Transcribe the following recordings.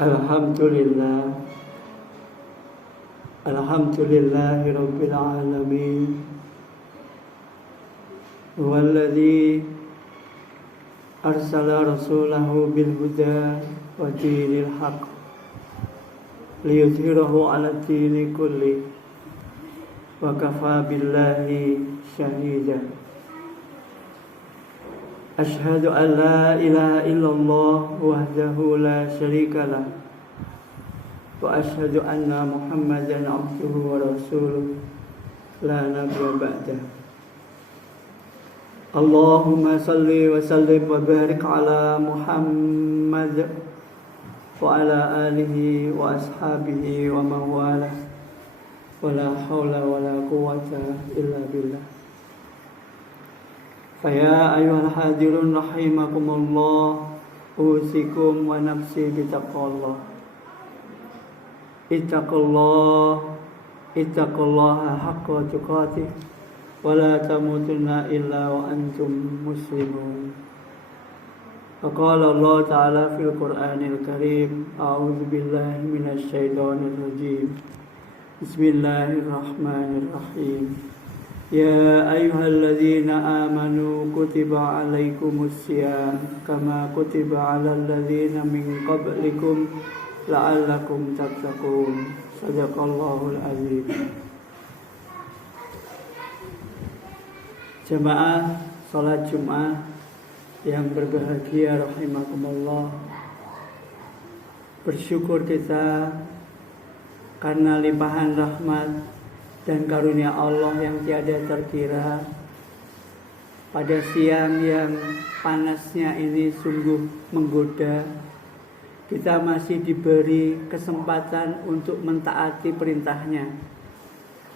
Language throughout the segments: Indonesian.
Alhamdulillah, Alhamdulillahi Rabbil Alamin. Walladzi arsala rasulahu bil huda wa dinil haqq liyudhhirahu 'ala dini kulli wa kafa billahi shahida. Ashhadu an la ilaha illallah wahdahu la syarika lah wa ashhadu anna Muhammadan abduhu wa rasuluh la nabiyya ba'dah. Allahumma salli wa sallim wa barik ala Muhammad wa ala alihi wa ashabihi wa man walah wa la hawla wa la quwwata illa billah. Faya ayuhal hadirun rahimakumullah, usikum wa nafsi bitaqallah. Ittaqullaha haqqa tuqatih wa la tamutunna illa wa antum muslimun. Faqala Allah Ta'ala fil Qur'anil Karim, a'udzu billahi minasy syaithanir rajim. Bismillahirrahmanirrahim. Ya ayyuhalladzina amanu kutiba alaikumusiyam kama kutiba alal ladzina min qablikum la'allakum tattaqun. Shadaqallahul azim. Jamaah salat Jumat yang berbahagia rahimakumullah, bersyukur kita karena limpahan rahmat dan karunia Allah yang tiada terkira. Pada siang yang panasnya ini sungguh menggoda, kita masih diberi kesempatan untuk mentaati perintahnya,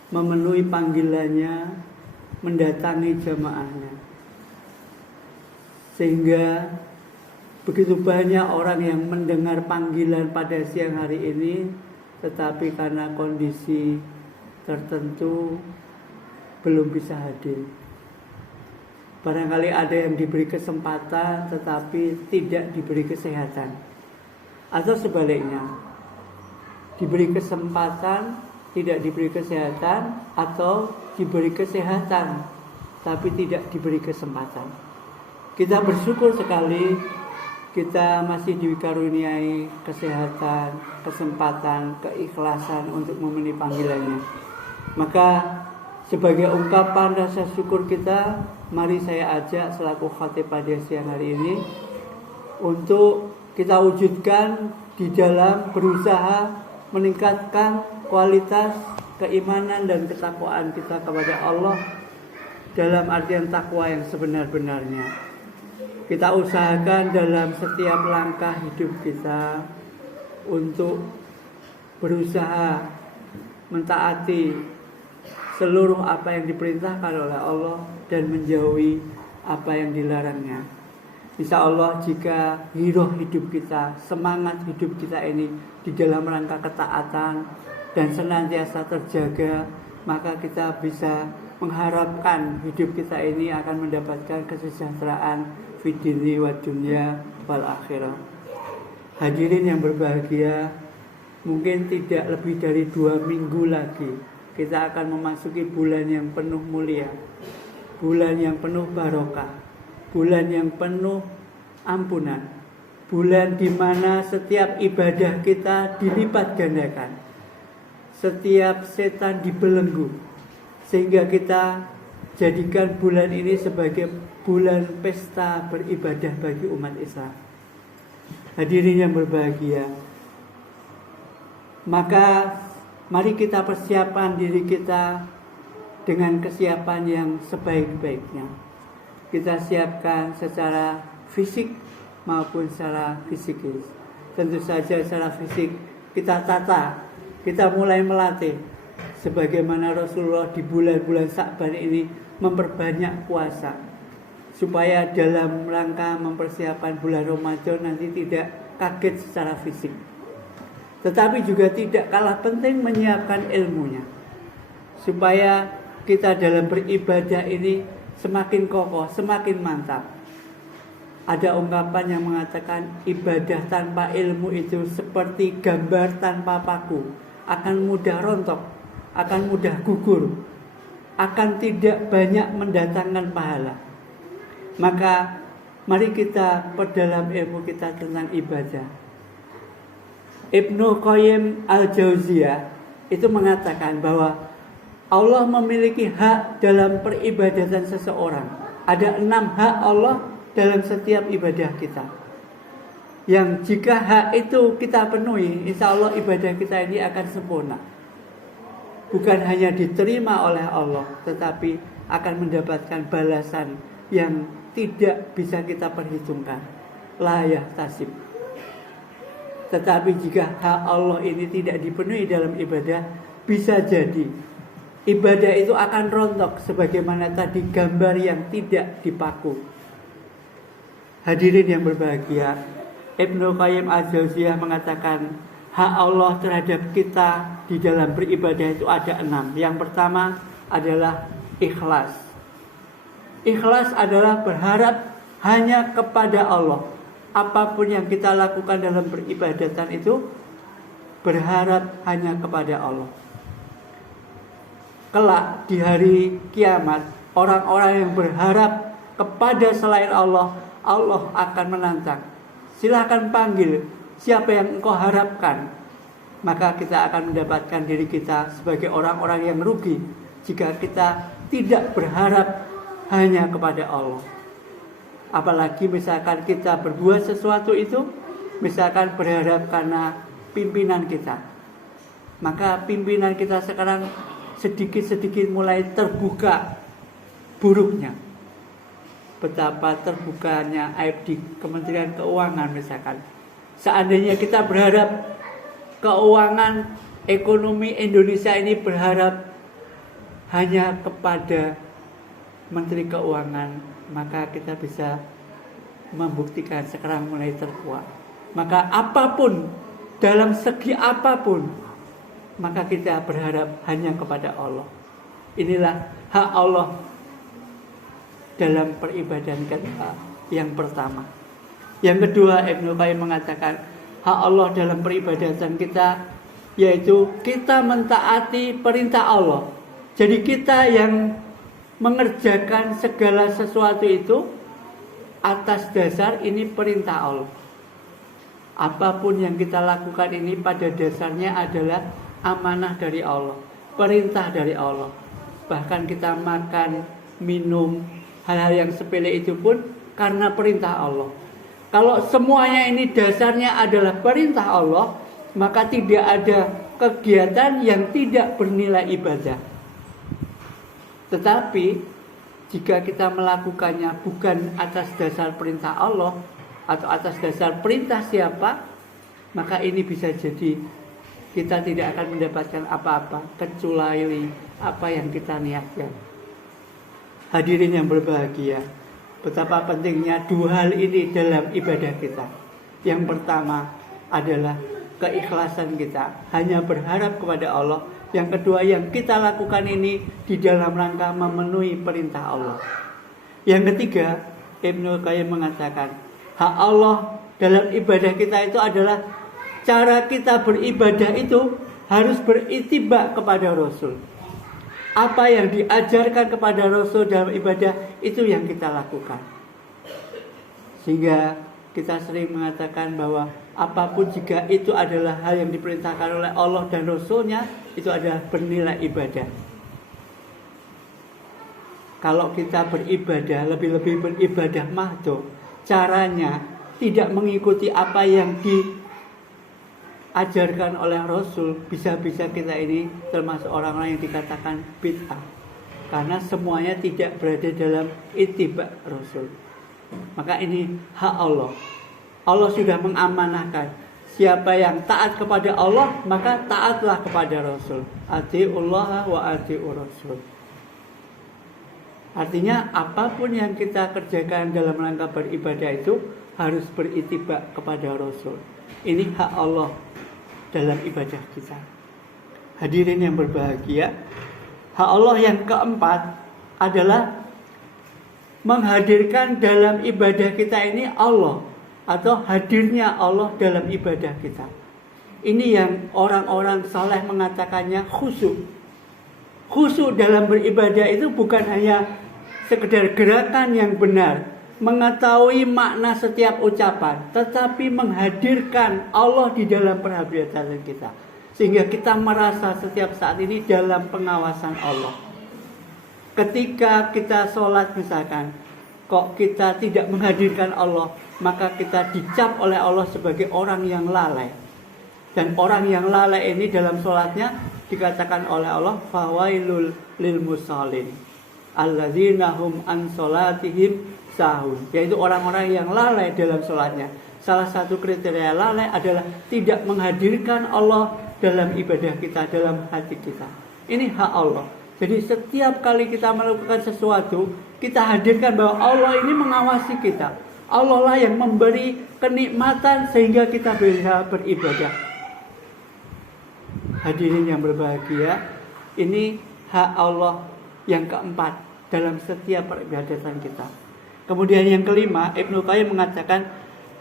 memenuhi panggilannya, mendatangi jamaahnya. Sehingga begitu banyak orang yang mendengar panggilan pada siang hari ini, tetapi karena kondisi tertentu belum bisa hadir. Barangkali ada yang diberi kesempatan tetapi tidak diberi kesehatan, atau sebaliknya, diberi kesempatan tidak diberi kesehatan, atau diberi kesehatan tapi tidak diberi kesempatan. Kita bersyukur sekali kita masih dikaruniai kesehatan, kesempatan, keikhlasan untuk memenuhi panggilannya. Maka sebagai ungkapan rasa syukur kita, mari saya ajak selaku khatib pada siang hari ini untuk kita wujudkan di dalam berusaha meningkatkan kualitas keimanan dan ketakwaan kita kepada Allah dalam artian takwa yang sebenar-benarnya. Kita usahakan dalam setiap langkah hidup kita untuk berusaha mentaati seluruh apa yang diperintahkan oleh Allah dan menjauhi apa yang dilarangnya. Insya Allah jika hiroh hidup kita, semangat hidup kita ini di dalam rangka ketaatan dan senantiasa terjaga, maka kita bisa mengharapkan hidup kita ini akan mendapatkan kesejahteraan fid dini wa dunya wal akhirah. Hadirin yang berbahagia, mungkin tidak lebih dari 2 minggu lagi kita akan memasuki bulan yang penuh mulia, bulan yang penuh barokah, bulan yang penuh ampunan, bulan di mana setiap ibadah kita dilipat gandakan, setiap setan dibelenggu, sehingga kita jadikan bulan ini sebagai bulan pesta beribadah bagi umat Islam. Hadirin yang berbahagia, maka mari kita persiapkan diri kita dengan kesiapan yang sebaik-baiknya. Kita siapkan secara fisik maupun secara psikis. Tentu saja secara fisik kita tata, kita mulai melatih. Sebagaimana Rasulullah di bulan-bulan Sya'ban ini memperbanyak puasa, supaya dalam rangka mempersiapkan bulan Ramadan nanti tidak kaget secara fisik. Tetapi juga tidak kalah penting menyiapkan ilmunya, supaya kita dalam beribadah ini semakin kokoh, semakin mantap. Ada ungkapan yang mengatakan ibadah tanpa ilmu itu seperti gambar tanpa paku, akan mudah rontok, akan mudah gugur, akan tidak banyak mendatangkan pahala. Maka mari kita perdalam ilmu kita tentang ibadah. Ibnu Qayyim al-Jauziyah itu mengatakan bahwa Allah memiliki hak dalam peribadatan seseorang. Ada 6 hak Allah dalam setiap ibadah kita, yang jika hak itu kita penuhi, insya Allah ibadah kita ini akan sempurna. Bukan hanya diterima oleh Allah, tetapi akan mendapatkan balasan yang tidak bisa kita perhitungkan, la yahtasib. Tetapi jika hak Allah ini tidak dipenuhi dalam ibadah, bisa jadi ibadah itu akan rontok sebagaimana tadi gambar yang tidak dipaku. Hadirin yang berbahagia, Ibnu Qayyim al-Jauziyah mengatakan hak Allah terhadap kita di dalam beribadah itu ada 6. Yang pertama adalah ikhlas. Ikhlas adalah berharap hanya kepada Allah. Apapun yang kita lakukan dalam beribadatan itu berharap hanya kepada Allah. Kelak di hari kiamat, orang-orang yang berharap kepada selain Allah, Allah akan menantang. Silahkan panggil siapa yang engkau harapkan. Maka kita akan mendapatkan diri kita sebagai orang-orang yang rugi jika kita tidak berharap hanya kepada Allah. Apalagi misalkan kita berbuat sesuatu itu, misalkan berharap karena pimpinan kita, maka pimpinan kita sekarang sedikit-sedikit mulai terbuka buruknya. Betapa terbukanya aib di Kementerian Keuangan misalkan. Seandainya kita berharap keuangan ekonomi Indonesia ini berharap hanya kepada Menteri Keuangan, maka kita bisa membuktikan sekarang mulai terkuat. Maka apapun, dalam segi apapun, maka kita berharap hanya kepada Allah. Inilah hak Allah dalam peribadahan kita yang pertama. Yang kedua, Ibnu Qayyim mengatakan hak Allah dalam peribadatan kita yaitu kita mentaati perintah Allah. Jadi kita yang mengerjakan segala sesuatu itu atas dasar ini perintah Allah. Apapun yang kita lakukan ini pada dasarnya adalah amanah dari Allah, perintah dari Allah. Bahkan kita makan, minum, hal-hal yang sepele itu pun karena perintah Allah. Kalau semuanya ini dasarnya adalah perintah Allah, maka tidak ada kegiatan yang tidak bernilai ibadah. Tetapi jika kita melakukannya bukan atas dasar perintah Allah atau atas dasar perintah siapa, maka ini bisa jadi kita tidak akan mendapatkan apa-apa kecuali apa yang kita niatkan. Hadirin yang berbahagia, betapa pentingnya 2 hal ini dalam ibadah kita. Yang pertama adalah keikhlasan kita, hanya berharap kepada Allah. Yang kedua, yang kita lakukan ini di dalam rangka memenuhi perintah Allah. Yang ketiga, Ibnu Qayyim mengatakan hak Allah dalam ibadah kita itu adalah cara kita beribadah itu harus beritibak kepada Rasul. Apa yang diajarkan kepada Rasul dalam ibadah itu yang kita lakukan. Sehingga kita sering mengatakan bahwa apapun jika itu adalah hal yang diperintahkan oleh Allah dan Rasulnya, itu adalah bernilai ibadah. Kalau kita beribadah, lebih-lebih beribadah mahdoh, caranya tidak mengikuti apa yang diajarkan oleh Rasul, bisa-bisa kita ini termasuk orang-orang yang dikatakan bid'ah. Karena semuanya tidak berada dalam ittiba Rasul. Maka ini hak Allah. Allah sudah mengamanahkan, siapa yang taat kepada Allah, maka taatlah kepada Rasul. Atiullah wa atiur Rasul. Artinya apapun yang kita kerjakan dalam rangka beribadah itu harus beritibak kepada Rasul. Ini hak Allah dalam ibadah kita. Hadirin yang berbahagia, hak Allah yang keempat adalah menghadirkan dalam ibadah kita ini Allah, atau hadirnya Allah dalam ibadah kita. Ini yang orang-orang saleh mengatakannya khusyuk. Khusyuk dalam beribadah itu bukan hanya sekedar gerakan yang benar, mengetahui makna setiap ucapan, tetapi menghadirkan Allah di dalam perhatian kita, sehingga kita merasa setiap saat ini dalam pengawasan Allah. Ketika kita sholat misalkan, kok kita tidak menghadirkan Allah, maka kita dicap oleh Allah sebagai orang yang lalai. Dan orang yang lalai ini dalam sholatnya dikatakan oleh Allah, fawailul lil musallin alladzina hum an sholatihim sahun, yaitu orang-orang yang lalai dalam sholatnya. Salah satu kriteria lalai adalah tidak menghadirkan Allah dalam ibadah kita, dalam hati kita. Ini hak Allah. Jadi setiap kali kita melakukan sesuatu, kita hadirkan bahwa Allah ini mengawasi kita. Allah lah yang memberi kenikmatan sehingga kita bisa beribadah. Hadirin yang berbahagia, ini hak Allah yang keempat dalam setiap peribadatan kita. Kemudian yang kelima, Ibnu Qayyim mengatakan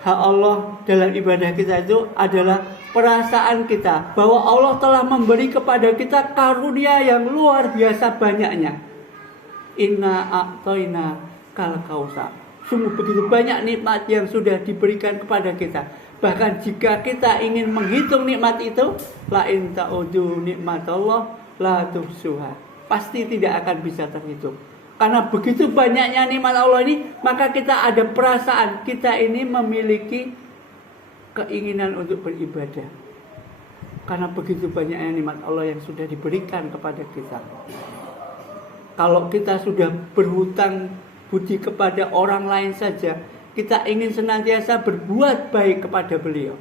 hak Allah dalam ibadah kita itu adalah perasaan kita bahwa Allah telah memberi kepada kita karunia yang luar biasa banyaknya. Inna a'toina kal kautsar. Sungguh begitu banyak nikmat yang sudah diberikan kepada kita. Bahkan jika kita ingin menghitung nikmat itu, la in ta'udu nikmatallah la tuhsuha, pasti tidak akan bisa terhitung. Karena begitu banyaknya nikmat Allah ini, maka kita ada perasaan kita ini memiliki keinginan untuk beribadah. Karena begitu banyaknya nikmat Allah yang sudah diberikan kepada kita. Kalau kita sudah berhutang budi kepada orang lain saja, kita ingin senantiasa berbuat baik kepada beliau.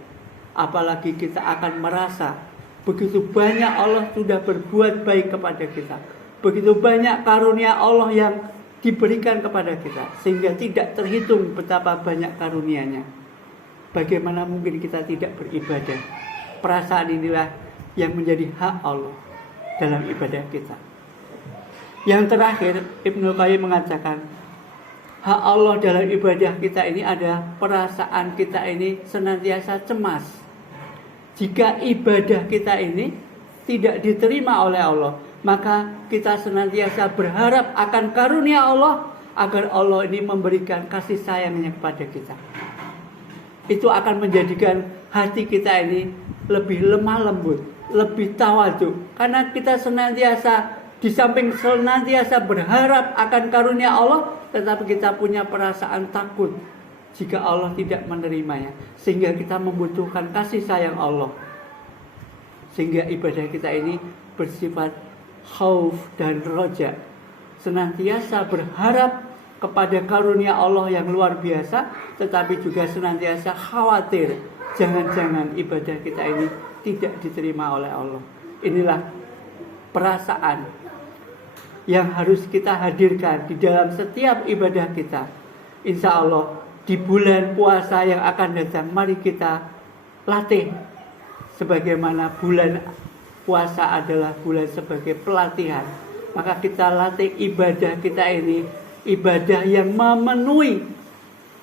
Apalagi kita akan merasa begitu banyak Allah sudah berbuat baik kepada kita. Begitu banyak karunia Allah yang diberikan kepada kita, sehingga tidak terhitung betapa banyak karunia-Nya. Bagaimana mungkin kita tidak beribadah? Perasaan inilah yang menjadi hak Allah dalam ibadah kita. Yang terakhir, Ibnu Qayyim mengatakan, hak Allah dalam ibadah kita ini ada perasaan kita ini senantiasa cemas. Jika ibadah kita ini tidak diterima oleh Allah, maka kita senantiasa berharap akan karunia Allah agar Allah ini memberikan kasih sayangnya kepada kita. Itu akan menjadikan hati kita ini lebih lemah lembut, lebih tawadhu. Karena kita senantiasa, di samping senantiasa berharap akan karunia Allah, tetapi kita punya perasaan takut jika Allah tidak menerimanya. Sehingga kita membutuhkan kasih sayang Allah. Sehingga ibadah kita ini bersifat khauf dan roja, senantiasa berharap kepada karunia Allah yang luar biasa, tetapi juga senantiasa khawatir jangan-jangan ibadah kita ini tidak diterima oleh Allah. Inilah perasaan yang harus kita hadirkan di dalam setiap ibadah kita. Insya Allah di bulan puasa yang akan datang, mari kita latih. Sebagaimana bulan puasa adalah bulan sebagai pelatihan, maka kita latih ibadah kita ini, ibadah yang memenuhi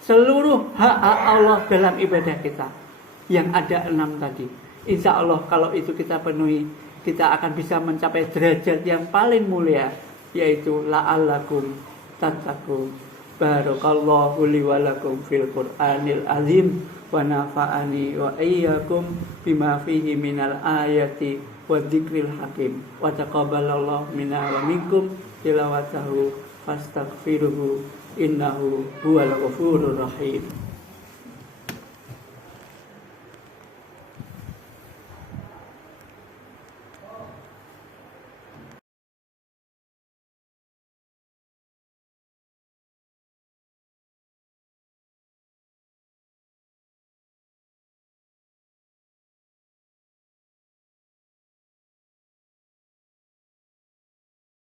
seluruh hak-hak Allah dalam ibadah kita, yang ada 6 tadi. Insya Allah kalau itu kita penuhi, kita akan bisa mencapai derajat yang paling mulia, yaitu la'allakum tattaqun. Barakallahu li wa lakum fil Qur'anil azim, wa nafa'ani wa iyyakum bima fihi minal ayati wa dzikril hakim, wa taqabbalallahu minna wa minkum tilawatahu fastaghfiruhu innahu huwal ghafurur rahim.